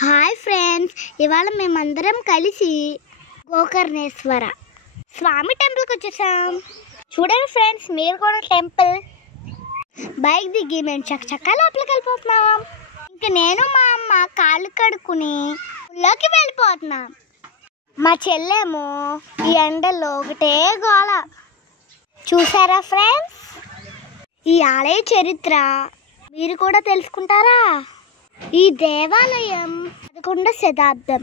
Hi friends, ఇవాళ మేమందరం కలిసి గోకర్ణేశ్వర స్వామి టెంపుల్కి వచ్చేసాం. చూడండి ఫ్రెండ్స్, మీరు కూడా టెంపుల్ బైక్ దిగి మేము చక్కచక్క లోపలికి వెళ్ళిపోతున్నాం. ఇంకా నేను మా అమ్మ కాళ్ళు కడుక్కుని ఊళ్ళోకి వెళ్ళిపోతున్నాం. మా చెల్లేమో ఈ ఎండల్లో ఒకటే గోల. చూసారా ఫ్రెండ్స్, ఈ ఆలయ చరిత్ర మీరు కూడా తెలుసుకుంటారా? ఈ దేవాలయం 11వ శతాబ్దం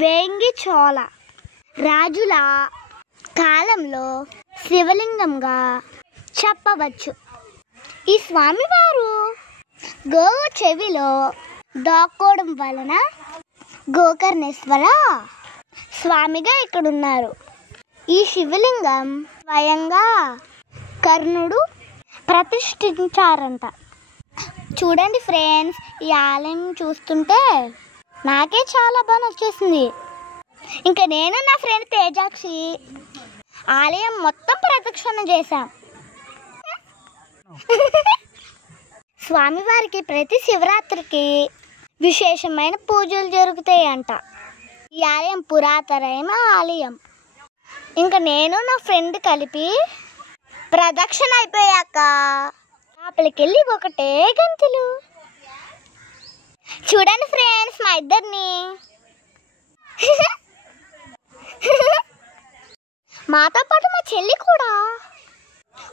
వేంగి చోళ రాజుల కాలంలో శివలింగంగా చెప్పవచ్చు. ఈ స్వామివారు గోవు చెవిలో దాక్కోవడం వలన గోకర్ణేశ్వర స్వామిగా ఇక్కడున్నారు. ఈ శివలింగం స్వయంగా కర్ణుడు ప్రతిష్ఠించారంట. చూడండి ఫ్రెండ్స్, ఈ ఆలయం చూస్తుంటే నాకే చాలా బాగా నచ్చేసింది. ఇంకా నేను నా ఫ్రెండ్ తేజాక్షి ఆలయం మొత్తం ప్రదక్షిణ చేశాం. స్వామివారికి ప్రతి శివరాత్రికి విశేషమైన పూజలు జరుగుతాయంట. ఈ ఆలయం పురాతనమైన ఆలయం. ఇంకా నేను నా ఫ్రెండ్ కలిపి ప్రదక్షిణ అయిపోయాక లోపలికి వెళ్ళి ఒకటే గంతులు. చూడండి ఫ్రెండ్స్, మా ఇద్దరిని మాతో పాటు మా చెల్లి కూడా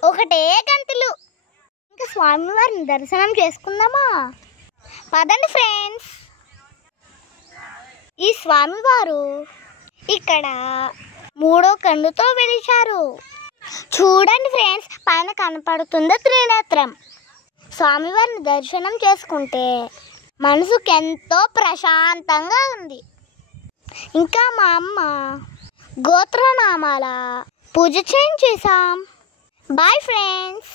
ఒకటే గంతులు. ఇంకా స్వామివారిని దర్శనం చేసుకుందామా? పదండి ఫ్రెండ్స్. ఈ స్వామివారు ఇక్కడ 3వ కన్నుతో వెలిచారు. చూడండి ఫ్రెండ్స్, పైన కనపడుతుందో త్రినేత్రం. స్వామివారిని దర్శనం చేసుకుంటే మనసుకు ఎంతో ప్రశాంతంగా ఉంది. ఇంకా మా అమ్మ గోత్రనామాల పూజ చేయించేసాం. Bye friends.